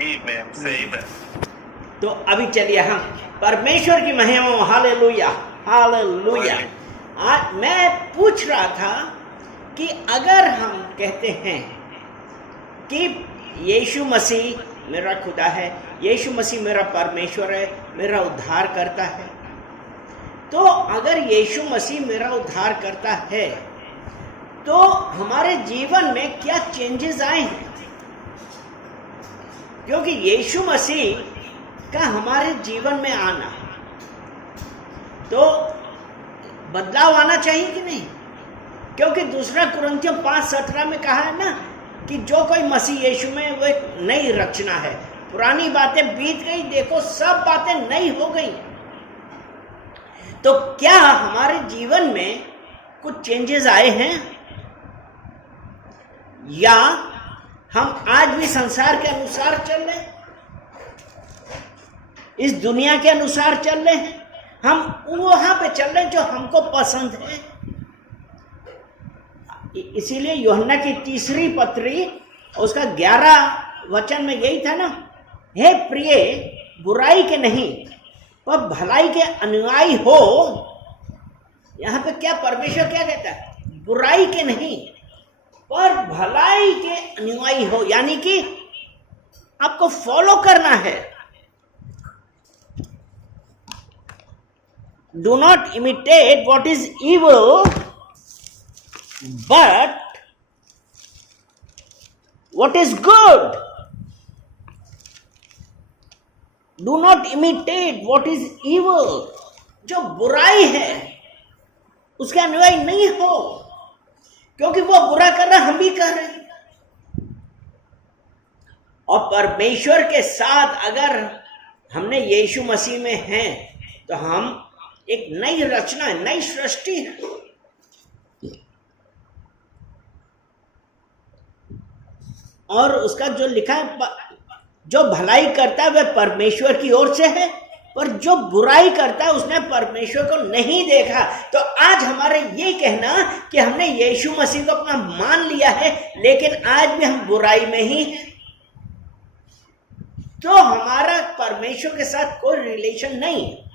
Amen. Say amen. तो अभी चलिए हम परमेश्वर की महिमा, हालेलुया हालेलुया। आज मैं पूछ रहा था कि अगर हम कहते हैं कि यीशु मसीह मेरा खुदा है, यीशु मसीह मेरा परमेश्वर है, मेरा उद्धार करता है, तो अगर यीशु मसीह मेरा उद्धार करता है तो हमारे जीवन में क्या चेंजेस आए हैं? क्योंकि यीशु मसीह का हमारे जीवन में आना तो बदलाव आना चाहिए कि नहीं? क्योंकि दूसरा कुरिन्थियों 5:17 में कहा है ना कि जो कोई मसीह यीशु में वो एक नई रचना है, पुरानी बातें बीत गई, देखो सब बातें नई हो गई। तो क्या हमारे जीवन में कुछ चेंजेस आए हैं या हम आज भी संसार के अनुसार चल रहे हैं, इस दुनिया के अनुसार चल रहे हैं, हम वहां पे चल रहे हैं जो हमको पसंद है? इसीलिए यूहन्ना की 3री पत्री उसका 11 वचन में यही था ना, हे प्रिय, बुराई के नहीं पर भलाई के अनुयायी हो। यहां पे क्या परमेश्वर क्या कहता है? बुराई के नहीं पर भलाई के अनुयायी हो, यानी कि आपको फॉलो करना है। Do not imitate what is evil, but what is good. Do not imitate what is evil. जो बुराई है उसके अनुयायी नहीं हो, क्योंकि वो बुरा कर रहा हम भी कर रहे हैं। और परमेश्वर के साथ अगर हमने यीशु मसीह में हैं तो हम एक नई रचना है, नई सृष्टि है। और उसका जो लिखा है, जो भलाई करता है वह परमेश्वर की ओर से है, पर जो बुराई करता है उसने परमेश्वर को नहीं देखा। तो आज हमारे ये कहना कि हमने यीशु मसीह को अपना मान लिया है लेकिन आज भी हम बुराई में ही हैं, तो हमारा परमेश्वर के साथ कोई रिलेशन नहीं है,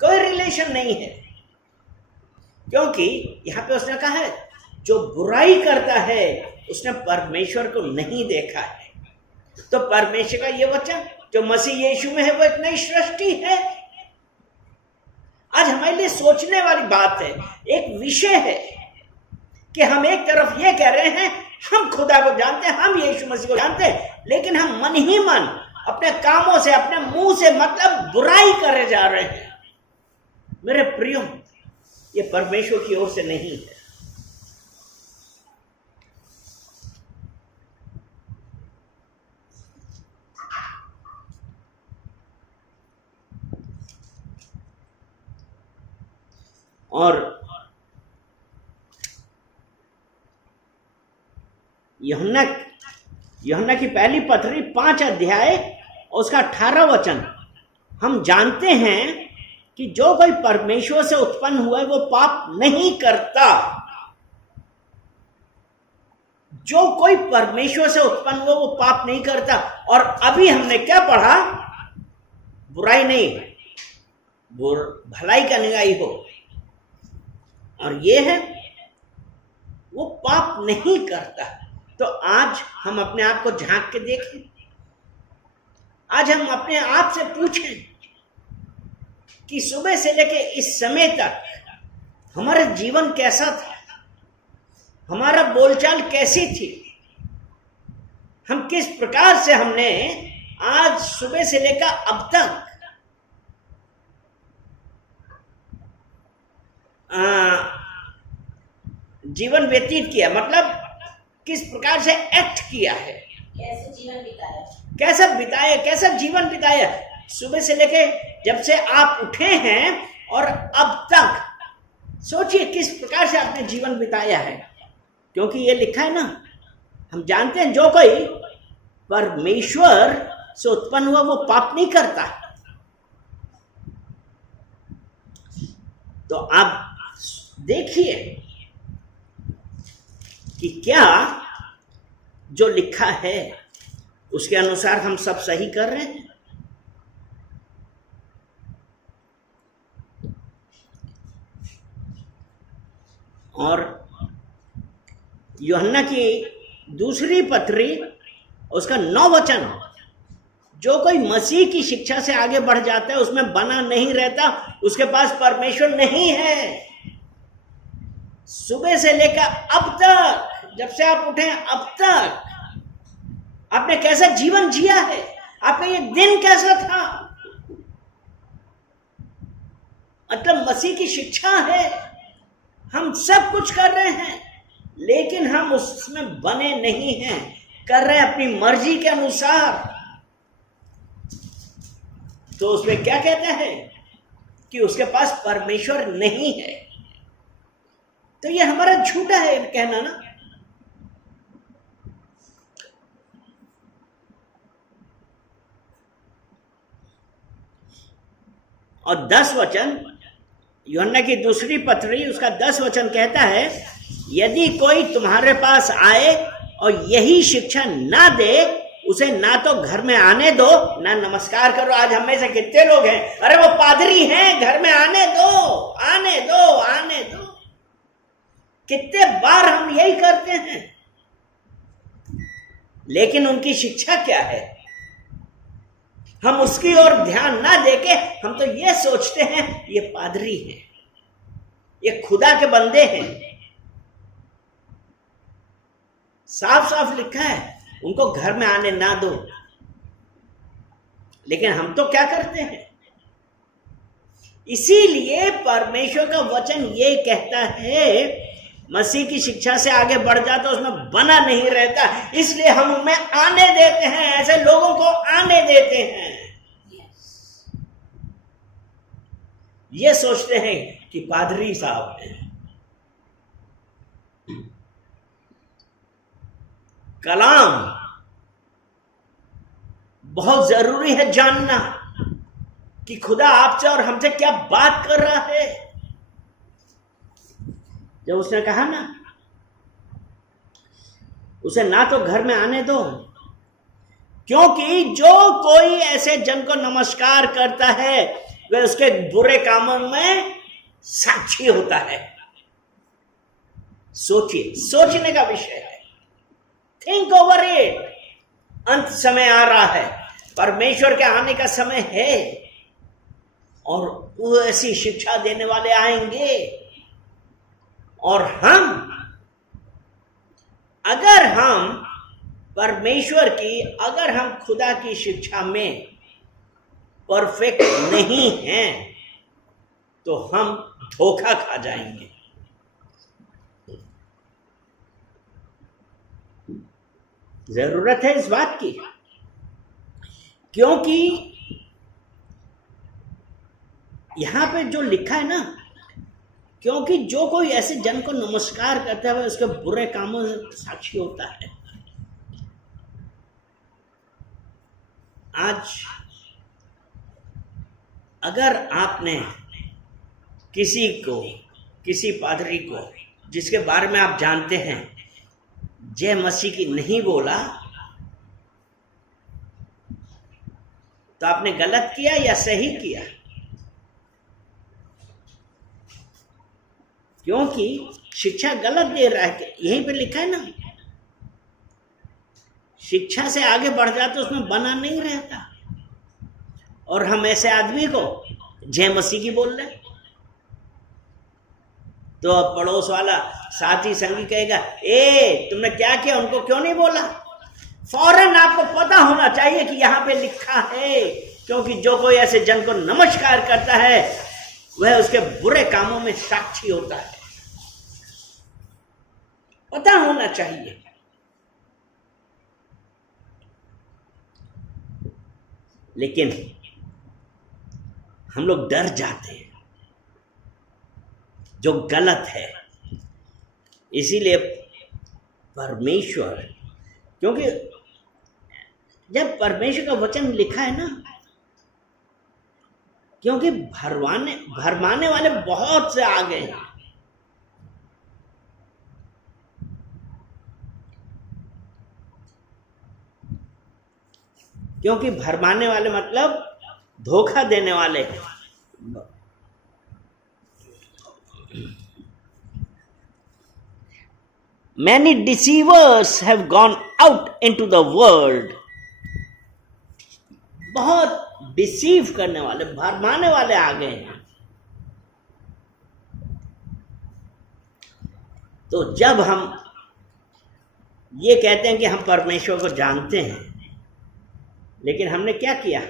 कोई रिलेशन नहीं है। क्योंकि यहां पे उसने कहा है जो बुराई करता है उसने परमेश्वर को नहीं देखा है। तो परमेश्वर का ये वचन जो मसीह यीशु में है वो एक नई सृष्टि है। आज हमारे लिए सोचने वाली बात है, एक विषय है कि हम एक तरफ ये कह रहे हैं हम खुदा को जानते हैं, हम यीशु मसीह को जानते हैं, लेकिन हम मन ही मन अपने कामों से, अपने मुंह से मतलब बुराई करे जा रहे हैं। मेरे प्रियो, ये परमेश्वर की ओर से नहीं है। और यूहन्ना की पहली पत्री 5 अध्याय उसका 18 वचन, हम जानते हैं कि जो कोई परमेश्वर से उत्पन्न हुआ है वो पाप नहीं करता। जो कोई परमेश्वर से उत्पन्न हुआ वो पाप नहीं करता। और अभी हमने क्या पढ़ा? बुराई नहीं, भलाई का अनुयायी हो। और ये है वो पाप नहीं करता। तो आज हम अपने आप को झांक के देखें, आज हम अपने आप से पूछें कि सुबह से लेके इस समय तक हमारा जीवन कैसा था, हमारा बोलचाल कैसी थी, हम किस प्रकार से हमने आज सुबह से लेकर अब तक जीवन व्यतीत किया, मतलब किस प्रकार से एक्ट किया है, कैसे जीवन बिताया, कैसा बिताया, कैसा जीवन बिताया सुबह से लेके जब से आप उठे हैं और अब तक। सोचिए किस प्रकार से आपने जीवन बिताया है। क्योंकि ये लिखा है ना, हम जानते हैं जो कोई परमेश्वर से उत्पन्न हुआ वो पाप नहीं करता। तो आप देखिए कि क्या जो लिखा है उसके अनुसार हम सब सही कर रहे हैं। और यूहन्ना की दूसरी पत्री उसका 9 वचन, जो कोई मसीह की शिक्षा से आगे बढ़ जाता है उसमें बना नहीं रहता, उसके पास परमेश्वर नहीं है। सुबह से लेकर अब तक, जब से आप उठे अब तक आपने कैसा जीवन जिया है, आपका ये दिन कैसा था, मतलब मसीह की शिक्षा है, हम सब कुछ कर रहे हैं, लेकिन हम उसमें बने नहीं हैं, कर रहे हैं अपनी मर्जी के अनुसार। तो उसमें क्या कहता है कि उसके पास परमेश्वर नहीं है। तो ये हमारा झूठा है कहना ना। और 10 वचन, यूहन्ना की दूसरी पत्री उसका 10 वचन कहता है, यदि कोई तुम्हारे पास आए और यही शिक्षा ना दे, उसे ना तो घर में आने दो ना नमस्कार करो। आज हम में से कितने लोग हैं, अरे वो पादरी हैं, घर में आने दो, आने दो, आने दो। कितने बार हम यही करते हैं, लेकिन उनकी शिक्षा क्या है, हम उसकी ओर ध्यान ना देके हम तो ये सोचते हैं ये पादरी हैं, ये खुदा के बंदे हैं। साफ साफ लिखा है उनको घर में आने ना दो, लेकिन हम तो क्या करते हैं। इसीलिए परमेश्वर का वचन ये कहता है, मसीह की शिक्षा से आगे बढ़ जाता उसमें बना नहीं रहता, इसलिए हम उनमें आने देते हैं, ऐसे लोगों को आने देते हैं। ये सोचते हैं कि पादरी साहब हैं। कलाम बहुत जरूरी है जानना कि खुदा आपसे और हमसे क्या बात कर रहा है। जब उसने कहा ना, उसे ना तो घर में आने दो, क्योंकि जो कोई ऐसे जन को नमस्कार करता है वह उसके बुरे कामों में साक्षी होता है। सोचिए, सोचने का विषय है। Think over it. अंत समय आ रहा है, परमेश्वर के आने का समय है, और वो ऐसी शिक्षा देने वाले आएंगे। और अगर हम परमेश्वर की, अगर हम खुदा की शिक्षा में परफेक्ट नहीं हैं, तो हम धोखा खा जाएंगे। जरूरत है इस बात की, क्योंकि यहां पे जो लिखा है ना, क्योंकि जो कोई ऐसे जन को नमस्कार करता है वह उसके बुरे कामों से साक्षी होता है। आज अगर आपने किसी को, किसी पादरी को जिसके बारे में आप जानते हैं जय मसीह की नहीं बोला, तो आपने गलत किया या सही किया? क्योंकि शिक्षा गलत दे रहा है। यहीं पे लिखा है ना, शिक्षा से आगे बढ़ जाते उसमें बना नहीं रहता। और हम ऐसे आदमी को जय मसीह की बोल रहे, तो अब पड़ोस वाला साथी संगी कहेगा, ए तुमने क्या किया, उनको क्यों नहीं बोला? फौरन आपको पता होना चाहिए कि यहां पे लिखा है, क्योंकि जो कोई ऐसे जन को नमस्कार करता है वह उसके बुरे कामों में साक्षी होता है। पता होना चाहिए। लेकिन हम लोग डर जाते हैं, जो गलत है। इसीलिए परमेश्वर, क्योंकि जब परमेश्वर का वचन लिखा है ना, क्योंकि भरमाने वाले बहुत से आ गए हैं। क्योंकि भरमाने वाले मतलब धोखा देने वाले। Many deceivers have gone out into the world. बहुत डिसीव करने वाले, भरमाने वाले आ गए हैं। तो जब हम ये कहते हैं कि हम परमेश्वर को जानते हैं, लेकिन हमने क्या किया?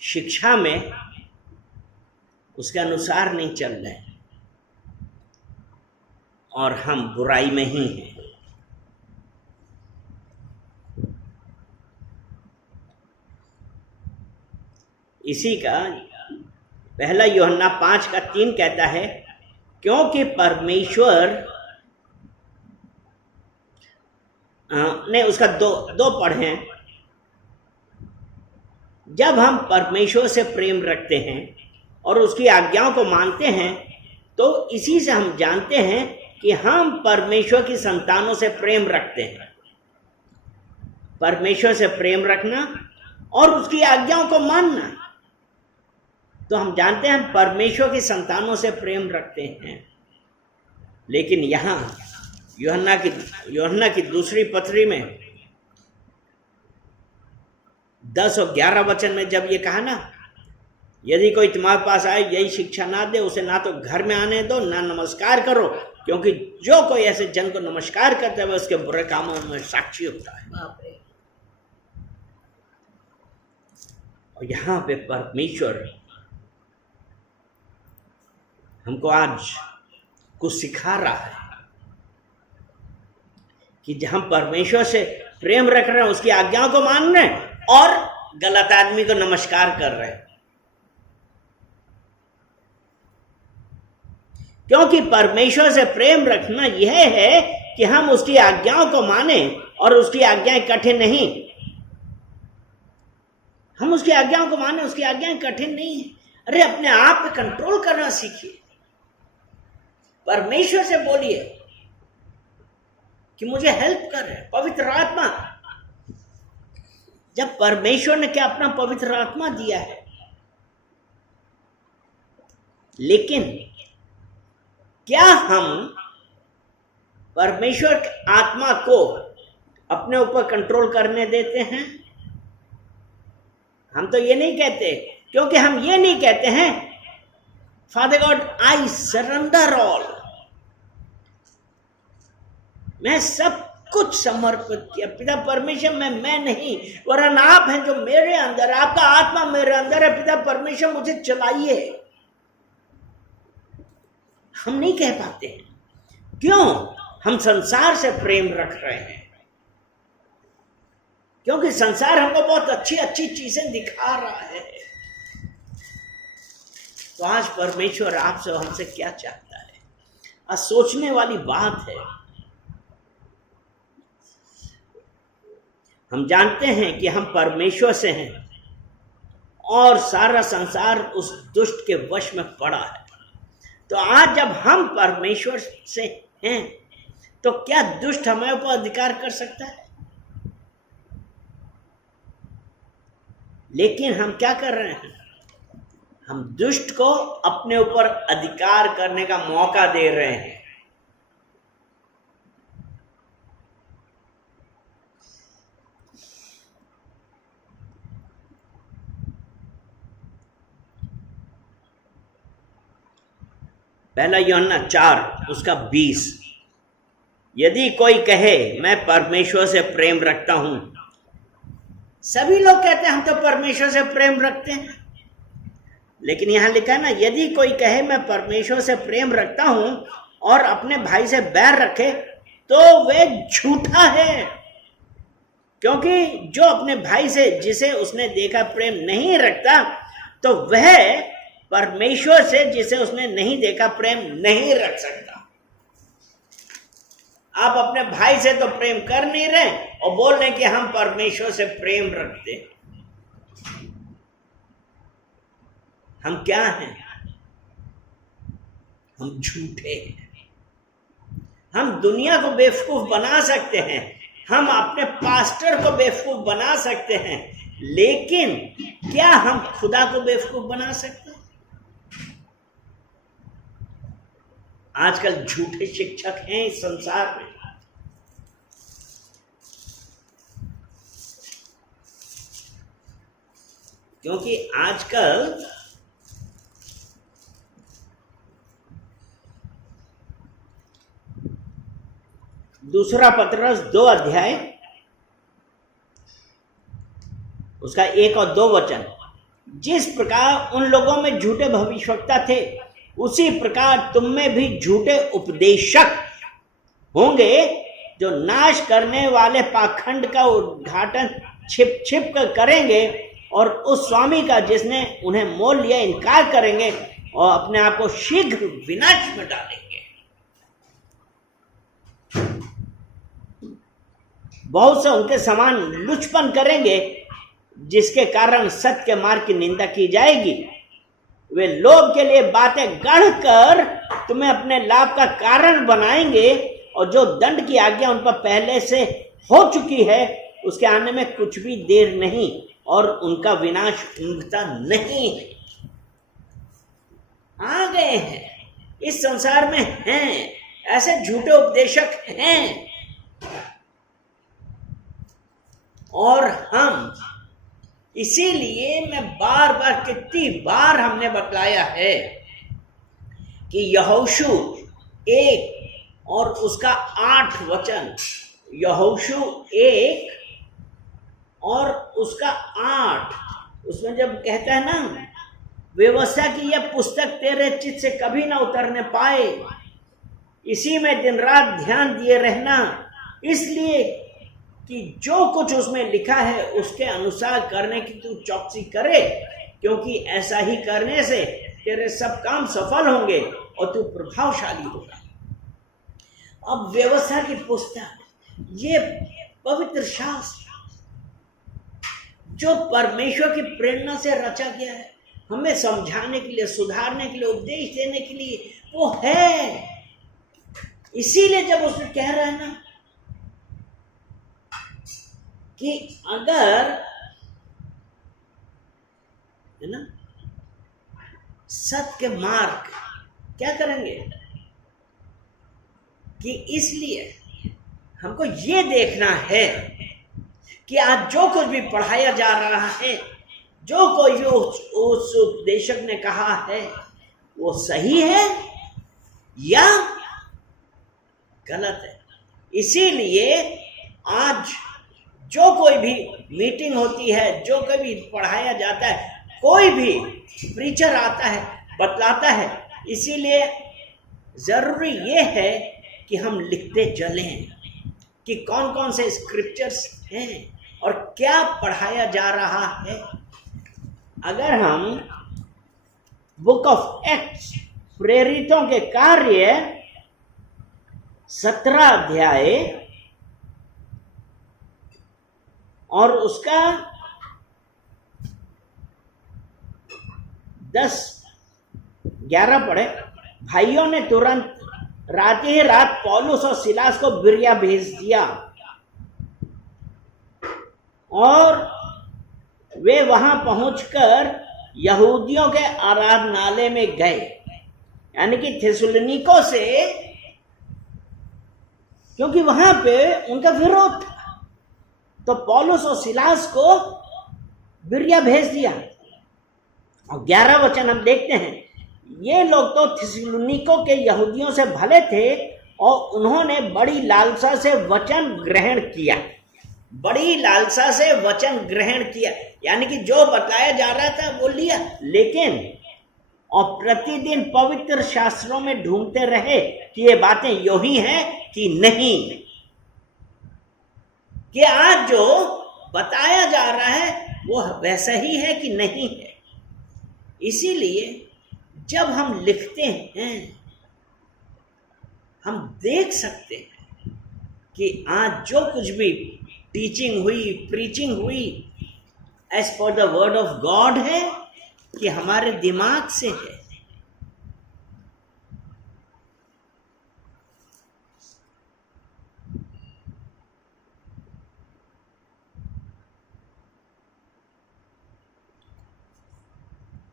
शिक्षा में उसके अनुसार नहीं चल रहे और हम बुराई में ही हैं। इसी का पहला यूहन्ना 5:3 कहता है, क्योंकि परमेश्वर ने उसका दो पढ़े, जब हम परमेश्वर से प्रेम रखते हैं और उसकी आज्ञाओं को मानते हैं तो इसी से हम जानते हैं कि हम परमेश्वर की संतानों से प्रेम रखते हैं। परमेश्वर से प्रेम रखना और उसकी आज्ञाओं को मानना, तो हम जानते हैं हम परमेश्वर की संतानों से प्रेम रखते हैं। लेकिन यहाँ यूहन्ना की दूसरी पत्री में 10 और 11 वचन में जब ये कहा ना, यदि कोई तुम्हारे पास आए यही शिक्षा ना दे, उसे ना तो घर में आने दो ना नमस्कार करो, क्योंकि जो कोई ऐसे जन को नमस्कार करता है वह उसके बुरे कामों में साक्षी होता है। और यहाँ पे परमेश्वर हमको आज कुछ सिखा रहा है कि जब हम परमेश्वर से प्रेम रख रहे हैं, उसकी आज्ञाओं को मान रहे हैं और गलत आदमी को नमस्कार कर रहे हैं, क्योंकि परमेश्वर से प्रेम रखना यह है कि हम उसकी आज्ञाओं को माने और उसकी आज्ञाएं कठिन नहीं। हम उसकी आज्ञाओं को माने, उसकी आज्ञाएं कठिन नहीं है। अरे अपने आप पे कंट्रोल करना सीखिए। परमेश्वर से बोलिए कि मुझे हेल्प कर, पवित्र आत्मा। जब परमेश्वर ने क्या अपना पवित्र आत्मा दिया है, लेकिन क्या हम परमेश्वर की आत्मा को अपने ऊपर कंट्रोल करने देते हैं? हम तो ये नहीं कहते, क्योंकि हम ये नहीं कहते हैं father God I surrender all, मैं सब कुछ समर्पित किया पिता परमेश्वर में, मैं नहीं वरन आप हैं जो मेरे अंदर, आपका आत्मा मेरे अंदर है, पिता परमेश्वर मुझे चलाइए। हम नहीं कह पाते हैं। क्यों? हम संसार से प्रेम रख रहे हैं, क्योंकि संसार हमको बहुत अच्छी अच्छी चीजें दिखा रहा है। तो आज परमेश्वर आपसे हमसे क्या चाहता है? आज सोचने वाली बात है। हम जानते हैं कि हम परमेश्वर से हैं और सारा संसार उस दुष्ट के वश में पड़ा है। तो आज जब हम परमेश्वर से हैं तो क्या दुष्ट हमारे ऊपर अधिकार कर सकता है? लेकिन हम क्या कर रहे हैं? हम दुष्ट को अपने ऊपर अधिकार करने का मौका दे रहे हैं। पहला यूहन्ना 4:20, यदि कोई कहे मैं परमेश्वर से प्रेम रखता हूं, सभी लोग कहते हैं हम तो परमेश्वर से प्रेम रखते हैं, लेकिन यहां लिखा है ना, यदि कोई कहे मैं परमेश्वर से प्रेम रखता हूं और अपने भाई से बैर रखे तो वह झूठा है, क्योंकि जो अपने भाई से जिसे उसने देखा प्रेम नहीं रखता तो वह परमेश्वर से जिसे उसने नहीं देखा प्रेम नहीं रख सकता। आप अपने भाई से तो प्रेम कर नहीं रहे और बोल रहे कि हम परमेश्वर से प्रेम रखते। हम क्या हैं? हम झूठे हैं। हम दुनिया को बेवकूफ बना सकते हैं, हम अपने पास्टर को बेवकूफ बना सकते हैं, लेकिन क्या हम खुदा को बेवकूफ बना सकते हैं? आजकल झूठे शिक्षक हैं इस संसार में। क्योंकि आजकल दूसरा पतरस 2 अध्याय उसका 1 और 2 वचन, जिस प्रकार उन लोगों में झूठे भविष्यवक्ता थे, उसी प्रकार तुम में भी झूठे उपदेशक होंगे, जो नाश करने वाले पाखंड का उद्घाटन छिप छिप कर करेंगे और उस स्वामी का जिसने उन्हें मोल लिया इनकार करेंगे और अपने आप को शीघ्र विनाश में डालेंगे। बहुत से उनके समान लुचपन करेंगे, जिसके कारण सत्य के मार्ग की निंदा की जाएगी। वे लोभ के लिए बातें गढ़कर तुम्हें अपने लाभ का कारण बनाएंगे, और जो दंड की आज्ञा उन पर पहले से हो चुकी है, उसके आने में कुछ भी देर नहीं और उनका विनाश ऊँघता नहीं है। आ गए हैं, इस संसार में हैं ऐसे झूठे उपदेशक हैं, और हम इसीलिए मैं बार बार, कितनी बार हमने बतलाया है कि यहोशू 1 और उसका 8 वचन, यहोशू 1 और उसका 8, उसमें जब कहता है ना, व्यवस्था की यह पुस्तक तेरे चित्त से कभी ना उतरने पाए, इसी में दिन रात ध्यान दिए रहना, इसलिए कि जो कुछ उसमें लिखा है उसके अनुसार करने की तू चौकसी करे, क्योंकि ऐसा ही करने से तेरे सब काम सफल होंगे और तू प्रभावशाली होगा। अब व्यवस्था की पुस्तक, ये पवित्र शास्त्र जो परमेश्वर की प्रेरणा से रचा गया है, हमें समझाने के लिए, सुधारने के लिए, उपदेश देने के लिए वो है। इसीलिए जब उसने कह रहा है ना कि अगर, है ना, सत्य के मार्ग क्या करेंगे, कि इसलिए हमको ये देखना है कि आज जो कुछ भी पढ़ाया जा रहा है, जो कोई भी उस उपदेशक ने कहा है, वो सही है या गलत है। इसीलिए आज जो कोई भी मीटिंग होती है, जो कोई भी पढ़ाया जाता है, कोई भी प्रीचर आता है, बतलाता है, इसीलिए जरूरी ये है कि हम लिखते चलें कि कौन कौन से स्क्रिप्चर्स हैं और क्या पढ़ाया जा रहा है। अगर हम बुक ऑफ एक्ट्स, प्रेरितों के कार्य 17 अध्याय और उसका 10-11 पढ़े, भाइयों ने तुरंत रात ही रात पौलुस और सिलास को बिरिया भेज दिया और वे वहां पहुंचकर यहूदियों के आराधनालय में गए, यानी कि थिस्सलुनीको से, क्योंकि वहां पे उनका विरोध था, तो पौलुस और सिलास को बिरिया भेज दिया। और 11 वचन हम देखते हैं, ये लोग तो थिस्सलुनीको के यहूदियों से भले थे और उन्होंने बड़ी लालसा से वचन ग्रहण किया, बड़ी लालसा से वचन ग्रहण किया, यानी कि जो बताया जा रहा था वो लिया, लेकिन और प्रतिदिन पवित्र शास्त्रों में ढूंढते रहे कि ये बातें यो ही हैं कि नहीं, कि आज जो बताया जा रहा है वो वैसा ही है कि नहीं है। इसीलिए जब हम लिखते हैं, हम देख सकते हैं कि आज जो कुछ भी टीचिंग हुई, प्रीचिंग हुई, as per the word of God है कि हमारे दिमाग से है।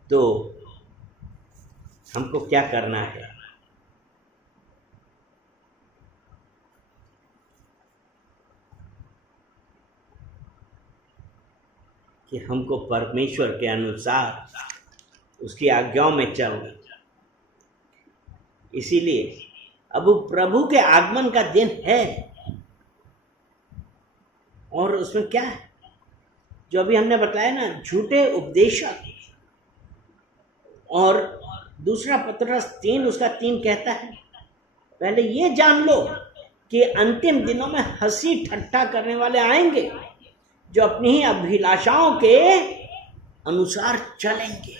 तो हमको क्या करना है? कि हमको परमेश्वर के अनुसार उसकी आज्ञाओं में चलना। इसीलिए अब प्रभु के आगमन का दिन है, और उसमें क्या है जो अभी हमने बताया ना, झूठे उपदेशक। और दूसरा पत्रस 3 उसका 3 कहता है, पहले ये जान लो कि अंतिम दिनों में हंसी ठट्ठा करने वाले आएंगे, जो अपनी ही अभिलाषाओं के अनुसार चलेंगे।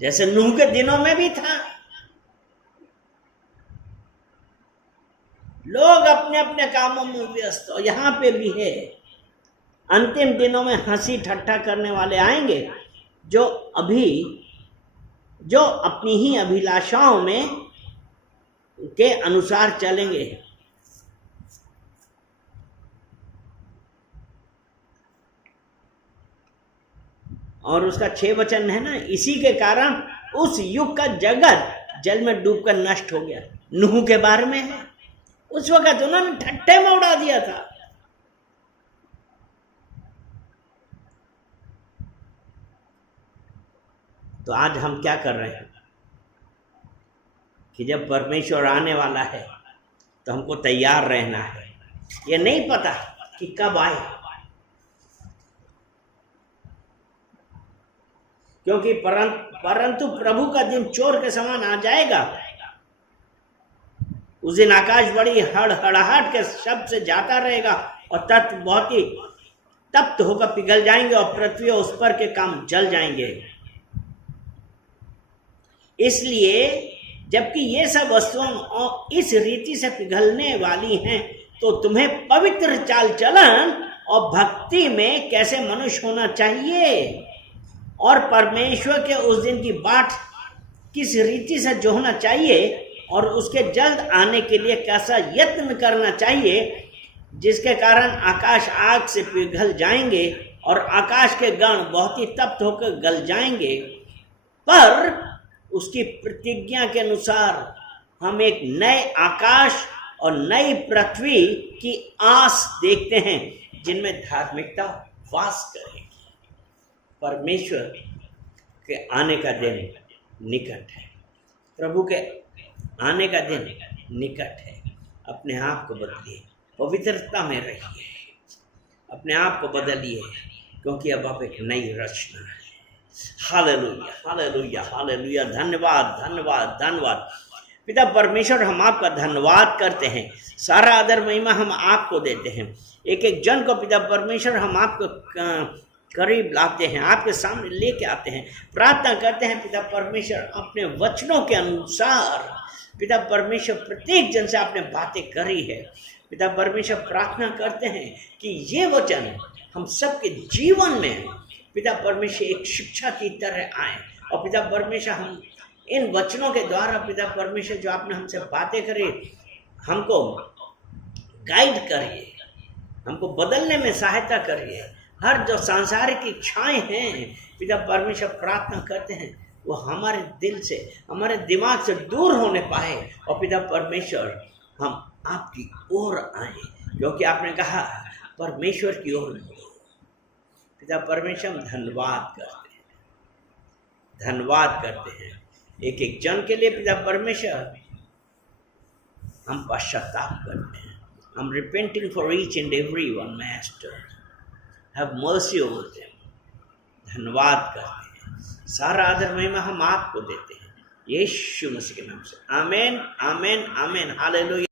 जैसे नूह के दिनों में भी था, लोग अपने अपने कामों में व्यस्त, और यहां पे भी है। अंतिम दिनों में हंसी ठट्ठा करने वाले आएंगे, जो अपनी ही अभिलाषाओं में के अनुसार चलेंगे। और उसका 6 वचन है ना, इसी के कारण उस युग का जगत जल में डूबकर नष्ट हो गया। नूह के बारे में है, उस वक्त उन्होंने ठट्ठे में उड़ा दिया था। तो आज हम क्या कर रहे हैं कि जब परमेश्वर आने वाला है तो हमको तैयार रहना है। ये नहीं पता कि कब आए, क्योंकि परंतु प्रभु का दिन चोर के समान आ जाएगा। उस दिन आकाश बड़ी हड़हड़ाहट के शब्द से जाता रहेगा, और तत्व बहुत ही तप्त होकर पिघल जाएंगे, और पृथ्वी और उस पर के काम जल जाएंगे। इसलिए जबकि ये सब वस्तुएं इस रीति से पिघलने वाली हैं, तो तुम्हें पवित्र चाल चलन और भक्ति में कैसे मनुष्य होना चाहिए, और परमेश्वर के उस दिन की बाट किस रीति से जोहना चाहिए, और उसके जल्द आने के लिए कैसा यत्न करना चाहिए, जिसके कारण आकाश आग से पिघल जाएंगे और आकाश के गण बहुत ही तप्त होकर गल जाएंगे। पर उसकी प्रतिज्ञा के अनुसार हम एक नए आकाश और नई पृथ्वी की आस देखते हैं, जिनमें धार्मिकता वास करेगी। परमेश्वर के आने का दिन निकट है, प्रभु के आने का दिन निकट है। अपने आप को बदलिए, पवित्रता में रहिए, अपने आप को बदलिए, क्योंकि अब आप एक नई रचना है। Hallelujah, hallelujah, hallelujah. धन्यवाद, धन्यवाद, धन्यवाद। पिता परमेश्वर, हम आपका धन्यवाद करते हैं। सारा आदर महिमा हम आपको देते हैं। एक एक जन को पिता परमेश्वर हम आपको करीब लाते हैं, आपके सामने लेके आते हैं। प्रार्थना करते हैं पिता परमेश्वर, अपने वचनों के अनुसार पिता परमेश्वर प्रत्येक जन से आपने बातें करी है। पिता परमेश्वर, प्रार्थना करते हैं कि ये वचन हम सबके जीवन में पिता परमेश्वर एक शिक्षा की तरह आए, और पिता परमेश्वर हम इन वचनों के द्वारा पिता परमेश्वर जो आपने हमसे बातें करी, हमको गाइड करिए, हमको बदलने में सहायता करिए। हर जो सांसारिक इच्छाएं हैं पिता परमेश्वर, प्रार्थना करते हैं वो हमारे दिल से, हमारे दिमाग से दूर होने पाए, और पिता परमेश्वर हम आपकी ओर आए, क्योंकि आपने कहा परमेश्वर की ओर मुड़ो। पिता परमेश्वर, हम धन्यवाद करते हैं, धन्यवाद करते हैं एक एक जन के लिए। पिता परमेश्वर, हम पश्चाताप करते हैं, हम repenting for each and every one. Master, have mercy over them. धन्यवाद करते हैं, सारा आदर महिमा हम आपको देते हैं, यीशु मसीह के नाम से। आमीन, आमीन, आमीन। हालेलुया।